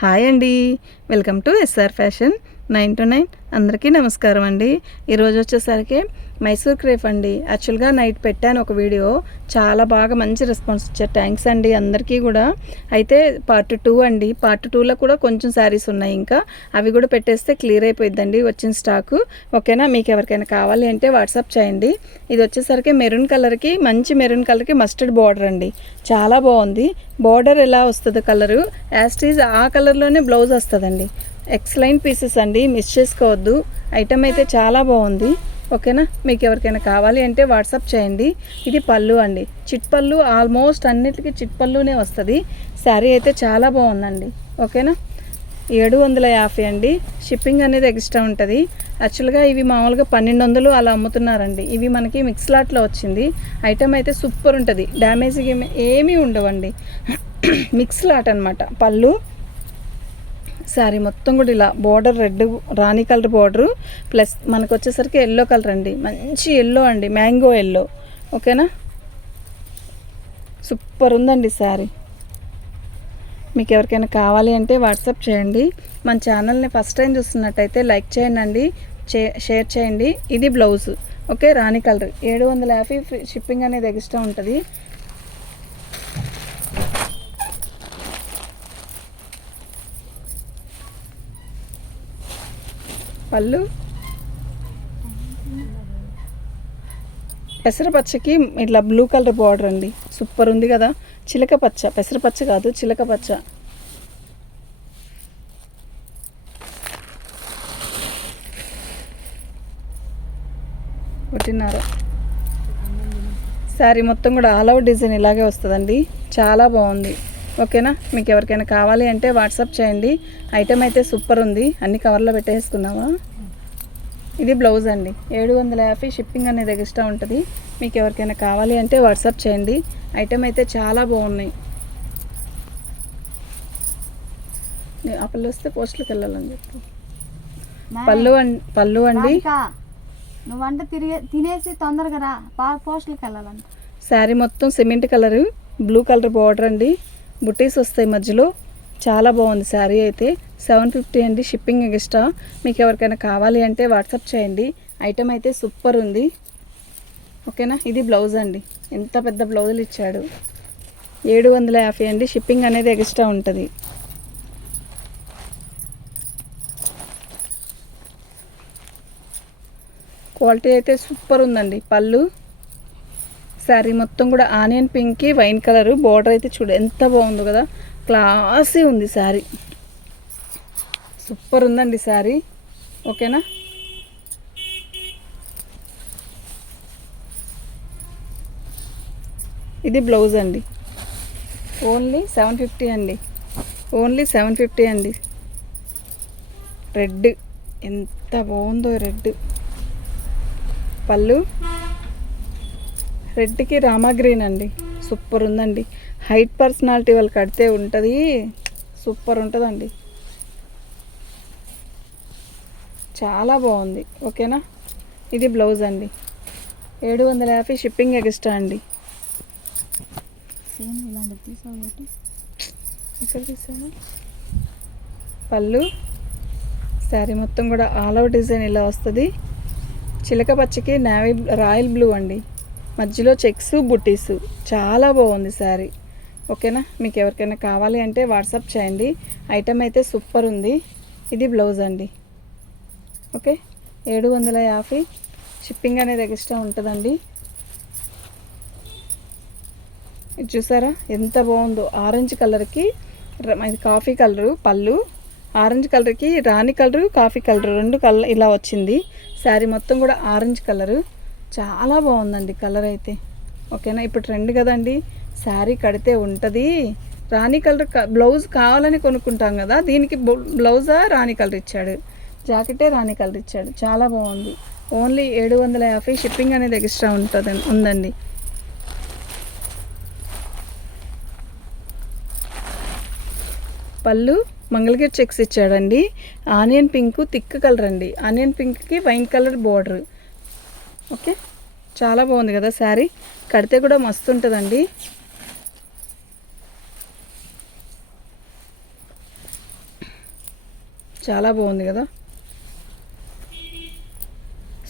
Hi అండి. Welcome to SR fashion. Nine to nine. అందరికీ నమస్కారం అండి. ఈరోజు వచ్చేసరికి మైసూర్ క్రేఫ్ అండి. యాక్చువల్గా నైట్ పెట్టాను ఒక వీడియో. చాలా బాగా మంచి రెస్పాన్స్ ఇచ్చారు. థ్యాంక్స్ అండి అందరికీ కూడా. అయితే పార్ట్ టూ అండి. పార్ట్ టూలో కూడా కొంచెం శారీస్ ఉన్నాయి ఇంకా. అవి కూడా పెట్టేస్తే క్లియర్ అయిపోయిందండి వచ్చిన స్టాకు. ఓకేనా? మీకు ఎవరికైనా కావాలి అంటే వాట్సాప్ చేయండి. ఇది వచ్చేసరికి మెరూన్ కలర్కి మంచి మెరూన్ కలర్కి మస్టర్డ్ బార్డర్ అండి. చాలా బాగుంది. బార్డర్ ఎలా వస్తుంది కలరు? యాస్టీజ్ ఆ కలర్లోనే బ్లౌజ్ వస్తుందండి. ఎక్స్లైన్ పీసెస్ అండి మిస్ చేసుకోవద్దు. ఐటమ్ అయితే చాలా బాగుంది. ఓకేనా? మీకు ఎవరికైనా కావాలి అంటే వాట్సాప్ చేయండి. ఇది పళ్ళు అండి. చిట్ పళ్ళు ఆల్మోస్ట్ అన్నిటికీ చిట్ పళ్ళునే వస్తుంది. శారీ అయితే చాలా బాగుందండి. ఓకేనా? ఏడు వందల యాభై అండి. షిప్పింగ్ అనేది ఎక్స్ట్రా ఉంటుంది. యాక్చువల్గా ఇవి మామూలుగా పన్నెండు వందలు అలా అమ్ముతున్నారండి. ఇవి మనకి మిక్స్ లాట్లో వచ్చింది. ఐటమ్ అయితే సూపర్ ఉంటుంది. డ్యామేజ్ ఏమీ ఉండవండి. మిక్స్ లాట్ అనమాట పళ్ళు శారీ మొత్తం కూడా ఇలా బార్డర్ రెడ్ రాణి కలర్ బార్డరు ప్లస్ మనకు వచ్చేసరికి ఎల్లో కలర్ అండి. మంచి ఎల్లో అండి మ్యాంగో ఎల్లో ఓకేనా సూపర్ ఉందండి శారీ మీకు ఎవరికైనా కావాలి అంటే వాట్సాప్ చేయండి. మన ఛానల్ని ఫస్ట్ టైం చూస్తున్నట్టయితే లైక్ చేయండి చే షేర్ చేయండి. ఇది బ్లౌజ్ ఓకే రాణి కలర్ ఏడు వందల యాభై షిప్పింగ్ అనేది ఎక్స్ట్రా ఉంటుంది. పళ్ళు. పెసరపచ్చకి ఇట్లా బ్లూ కలర్ బార్డర్ అండి. సూపర్ ఉంది కదా. చిలక పచ్చ. పెసరపచ్చ కాదు చిలక పచ్చ. ఒకటిన్నర. శారీ మొత్తం కూడా ఆల్ అవుట్ డిజైన్ ఇలాగే వస్తుందండి. చాలా బాగుంది. ఓకేనా? మీకు ఎవరికైనా కావాలి అంటే వాట్సాప్ చేయండి. ఐటెం అయితే సూపర్ ఉంది. అన్ని కవర్లో పెట్టేసుకున్నావా? ఇది బ్లౌజ్ అండి. ఏడు వందల యాభై షిప్పింగ్ అనేది ఎక్స్ట్రా ఉంటుంది. మీకు ఎవరికైనా కావాలి అంటే వాట్సాప్ చేయండి. ఐటెం అయితే చాలా బాగున్నాయి. పళ్ళు వస్తే పోస్టులకు వెళ్ళాలని చెప్పు. పళ్ళు అండి పళ్ళు అండి. నువ్వు వంట తిరిగి తినేసి తొందరగా రా. పోస్టులకు వెళ్ళాలంట. శారీ మొత్తం cement colour blue colour border అండి. బుటీస్ వస్తాయి మధ్యలో. చాలా బాగుంది శారీ అయితే. సెవెన్ ఫిఫ్టీ అండి షిప్పింగ్ ఎక్స్ట్రా. మీకు ఎవరికైనా కావాలి అంటే వాట్సాప్ చేయండి. ఐటమ్ అయితే సూపర్ ఉంది. ఓకేనా? ఇది బ్లౌజ్ అండి. ఎంత పెద్ద బ్లౌజులు ఇచ్చాడు. ఏడు వందల యాభై అండి. షిప్పింగ్ అనేది ఎక్స్ట్రా ఉంటుంది. క్వాలిటీ అయితే సూపర్ ఉందండి. పళ్ళు శారీ మొత్తం కూడా ఆనియన్ పింక్కి వైన్ కలర్ బార్డర్ అయితే చూడు ఎంత బాగుందో కదా. క్లాసీ ఉంది శారీ. సూపర్ ఉందండి శారీ. ఓకేనా? ఇది బ్లౌజ్ అండి. ఓన్లీ సెవెన్ ఫిఫ్టీ అండి. ఓన్లీ సెవెన్ ఫిఫ్టీ అండి. రెడ్. ఎంత బాగుందో రెడ్. పళ్ళు. రెడ్కి రామా గ్రీన్ అండి. సూపర్ ఉందండి. హైట్ పర్సనాలిటీ వాళ్ళు కడితే ఉంటుంది. సూపర్ ఉంటుందండి. చాలా బాగుంది. ఓకేనా? ఇది బ్లౌజ్ అండి. ఏడు వందల యాభై షిప్పింగ్ ఎక్స్ట్రా అండి. సేమ్ ఇలాంటిది తీసుకోబట్టి ఎక్కడ తీసాను పళ్ళు. శారీ మొత్తం కూడా ఆల్ అవుట్ డిజైన్ ఇలా వస్తుంది. చిలక పచ్చకి నావీ రాయల్ బ్లూ అండి. మధ్యలో చెక్స్ బుట్టీస్ చాలా బాగుంది శారీ. ఓకేనా? మీకు ఎవరికైనా కావాలి అంటే వాట్సాప్ చేయండి. ఐటమ్ అయితే సూపర్ ఉంది. ఇది బ్లౌజ్ అండి. ఓకే? ఏడు వందల యాభై. షిప్పింగ్ అనేది ఎక్స్ట్రా ఉంటుందండి. ఇది చూసారా? ఎంత బాగుందో. ఆరెంజ్ కలర్కి ఇది కాఫీ కలరు పళ్ళు. ఆరెంజ్ కలర్కి రాణి కలరు కాఫీ కలరు. రెండు కలర్ ఇలా వచ్చింది. శారీ మొత్తం కూడా ఆరెంజ్ కలరు. చాలా బాగుందండి కలర్ అయితే. ఓకేనా? ఇప్పుడు ట్రెండ్ కదండి. శారీ కడితే ఉంటుంది. రాణి కలర్ క- బ్లౌజ్ కావాలని కొనుక్కుంటాం కదా దీనికి బ్లౌజా రాణి కలర్ ఇచ్చాడు. జాకెటే రాణి కలర్ ఇచ్చాడు. చాలా బాగుంది. ఓన్లీ ఏడు వందల యాభై షిప్పింగ్ అనేది ఎక్స్ట్రా ఉంటుంది ఉందండి. పళ్ళు మంగళగిరి చెక్స్ ఇచ్చాడండి. ఆనియన్ పింక్ థిక్ కలర్ అండి. ఆనియన్ పింక్కి వైన్ కలర్ బార్డర్. ఓకే. చాలా బాగుంది కదా శారీ? కడితే కూడా మస్తు ఉంటుందండి చాలా బాగుంది కదా?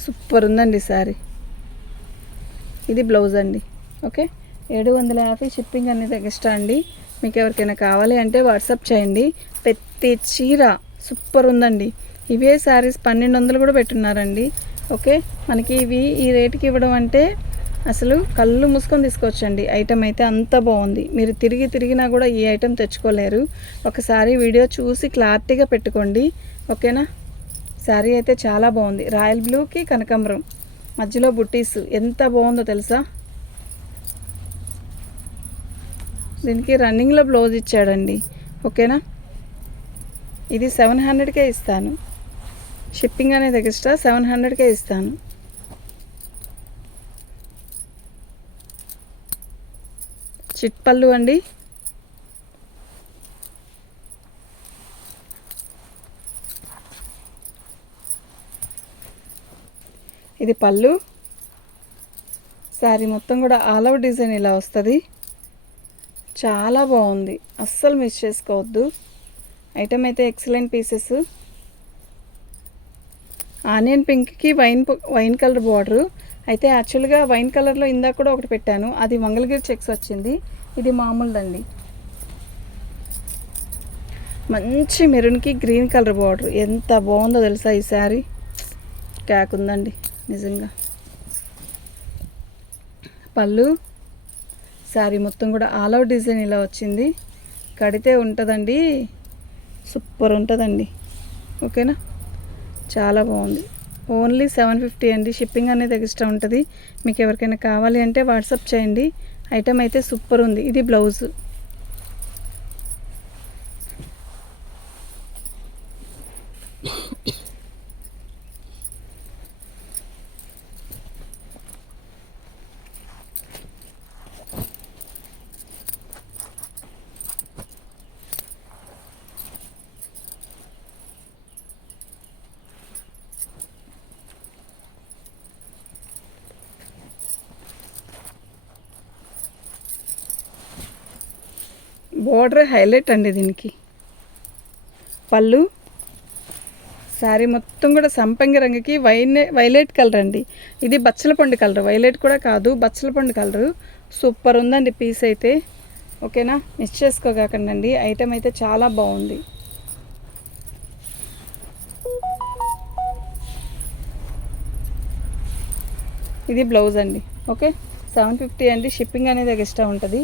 సూపర్ ఉందండి శారీ. ఇది బ్లౌజ్ అండి. ఓకే. ఏడు వందల యాభై షిప్పింగ్ అనేది ఎక్స్ట్రా అండి. మీకు ఎవరికైనా కావాలి అంటే వాట్సాప్ చేయండి. ప్రతి చీర సూపర్ ఉందండి. ఇవే శారీస్ పన్నెండు వందలు కూడా పెట్టున్నారండి. ఓకే. మనకి ఇవి ఈ రేటుకి ఇవ్వడం అంటే అసలు కళ్ళు మూసుకొని తీసుకోవచ్చండి. ఐటెం అయితే అంత బాగుంది. మీరు తిరిగి తిరిగినా కూడా ఈ ఐటమ్ తెచ్చుకోలేరు. ఒకసారి వీడియో చూసి క్లారిటీగా పెట్టుకోండి. ఓకేనా? శారీ అయితే చాలా బాగుంది. రాయల్ బ్లూకి కనకాంబరం. మధ్యలో బుట్టీస్ ఎంత బాగుందో తెలుసా? దీనికి రన్నింగ్లో బ్లౌజ్ ఇచ్చాడండి. ఓకేనా? ఇది సెవెన్ హండ్రెడ్కే ఇస్తాను. షిప్పింగ్ అనేది ఎక్స్ట్రా సెవెన్ హండ్రెడ్కే ఇస్తాను. చిట్ పళ్ళు అండి. ఇది పళ్ళు. శారీ మొత్తం కూడా ఆల్ అవుట్ డిజైన్ ఇలా వస్తుంది. చాలా బాగుంది. అస్సలు మిస్ చేసుకోవద్దు. ఐటమ్ అయితే ఎక్సలెంట్ పీసెస్ ఆనియన్ పింక్కి వైన్ వైన్ కలర్ బార్డరు అయితే యాక్చువల్గా వైన్ కలర్లో ఇందాక కూడా ఒకటి పెట్టాను. అది మంగళగిరి చెక్స్ వచ్చింది. ఇది మామూలుదండి. మంచి మెరూన్కి గ్రీన్ కలర్ బార్డర్. ఎంత బాగుందో తెలుసా ఈ శారీ? క్యాక్ ఉందండి నిజంగా. పళ్ళు శారీ మొత్తం కూడా ఆల్ అవుట్ డిజైన్ ఇలా వచ్చింది. కడితే ఉంటుందండి. సూపర్ ఉంటుందండి. ఓకేనా? చాలా బాగుంది. ఓన్లీ సెవెన్ ఫిఫ్టీ అండి. షిప్పింగ్ అనేది ఎక్స్ట్రా ఉంటుంది. మీకు ఎవరికైనా కావాలి అంటే వాట్సాప్ చేయండి. ఐటమ్ అయితే సూపర్ ఉంది. ఇది బ్లౌజ్. బోర్డర్ హైలైట్ అండి దీనికి. పళ్ళు శారీ మొత్తం కూడా సంపంగి రంగుకి వైనే వైలెట్ కలర్ అండి. ఇది బచ్చల పండు కలర్ వైలెట్ కూడా కాదు బచ్చల పండు కలరు. సూపర్ ఉందండి పీస్ అయితే. ఓకేనా? మిస్ చేసుకోకండి ఐటెం అయితే చాలా బాగుంది. ఇది బ్లౌజ్ అండి. ఓకే? సెవెన్ ఫిఫ్టీ అండి. షిప్పింగ్ అనేది ఎక్స్ట్రా ఉంటుంది.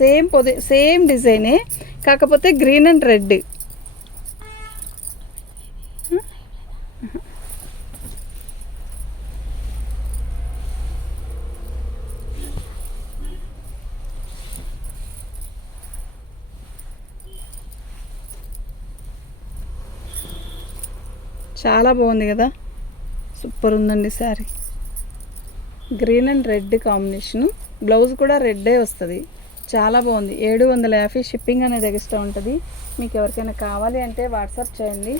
సేమ్ పొది సేమ్ డిజైనే కాకపోతే గ్రీన్ అండ్ రెడ్. చాలా బాగుంది కదా? సూపర్ ఉందండి sari. Green and red combination. Blouse కూడా రెడ్డే వస్తుంది. చాలా బాగుంది. ఏడు వందల యాభై షిప్పింగ్ అనేది ఎక్స్ట్రా ఉంటుంది. మీకు ఎవరికైనా కావాలి అంటే వాట్సాప్ చేయండి.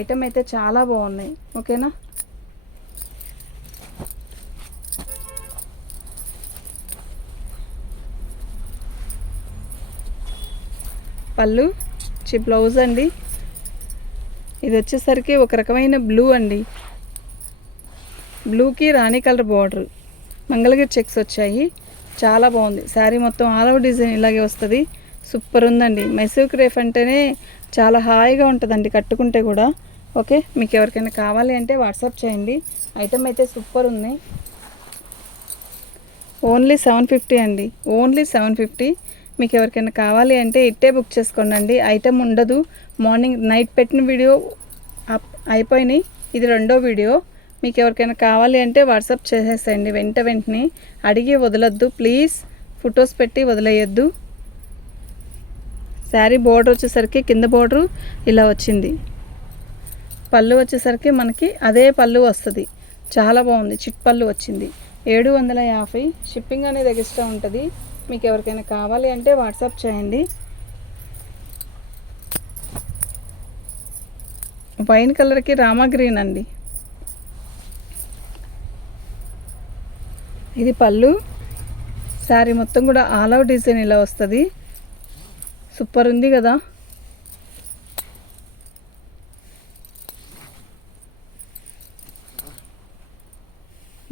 ఐటమ్ అయితే చాలా బాగున్నాయి. ఓకేనా? పళ్ళు చి బ్లౌజ్ అండి. ఇది వచ్చేసరికి ఒక రకమైన బ్లూ అండి. బ్లూకి రాణి కలర్ బార్డర్. మంగళగిరి చెక్స్ వచ్చాయి. చాలా బాగుంది. శారీ మొత్తం ఆల్ ఓవర్ డిజైన్ ఇలాగే వస్తుంది. సూపర్ ఉందండి. మైసూర్ క్రేఫ్ అంటేనే చాలా హాయిగా ఉంటుందండి కట్టుకుంటే కూడా. ఓకే మీకు ఎవరికైనా కావాలి అంటే వాట్సాప్ చేయండి. ఐటమ్ అయితే సూపర్ ఉంది. ఓన్లీ సెవెన్ ఫిఫ్టీ అండి. ఓన్లీ సెవెన్ ఫిఫ్టీ మీకు ఎవరికైనా కావాలి అంటే ఇట్టే బుక్ చేసుకోండి ఐటమ్ ఉండదు. మార్నింగ్ నైట్ పెట్టిన వీడియో అయిపోయినాయి. ఇది రెండో వీడియో మీకు ఎవరికైనా కావాలి అంటే వాట్సాప్ చేసేసేయండి. వెంట వెంటనే అడిగి వదలొద్దు. ప్లీజ్ ఫొటోస్ పెట్టి వదిలేయొద్దు. శారీ బోర్డర్ వచ్చేసరికి కింద బోర్డరు ఇలా వచ్చింది. పళ్ళు వచ్చేసరికి మనకి అదే పళ్ళు వస్తుంది. చాలా బాగుంది. చిట్ పళ్ళు వచ్చింది. ఏడు వందల యాభై షిప్పింగ్ అనేది ఎక్స్ట్రా ఉంటుంది. మీకు ఎవరికైనా కావాలి అంటే వాట్సాప్ చేయండి. వైన్ కలర్కి రామా గ్రీన్ అండి. ఇది పళ్ళు. శారీ మొత్తం కూడా ఆల్ అవుట్ డిజైన్ ఇలా వస్తుంది. సూపర్ ఉంది కదా.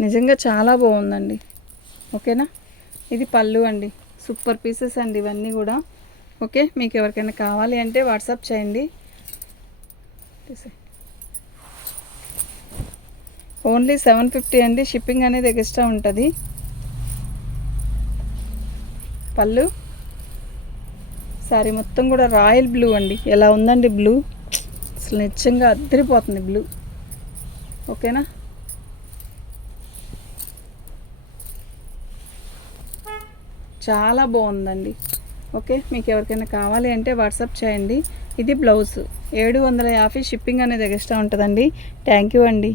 నిజంగా చాలా బాగుందండి. ఓకేనా? ఇది పళ్ళు అండి. సూపర్ పీసెస్ అండి ఇవన్నీ కూడా. ఓకే మీకు ఎవరికైనా కావాలి అంటే వాట్సాప్ చేయండి. ఓన్లీ సెవెన్ ఫిఫ్టీ అండి షిప్పింగ్ అనేది ఎక్స్ట్రా ఉంటుంది. పళ్ళు. సారీ మొత్తం కూడా రాయల్ బ్లూ అండి. ఎలా ఉందండి బ్లూ? అసలు నిజంగా అద్దరిపోతుంది బ్లూ. ఓకేనా? చాలా బాగుందండి. ఓకే మీకు ఎవరికైనా కావాలి అంటే వాట్సాప్ చేయండి. ఇది బ్లౌజ్. ఏడు వందల యాభై షిప్పింగ్ అనేది ఎక్స్ట్రా ఉంటుందండి. థ్యాంక్ యూ అండి.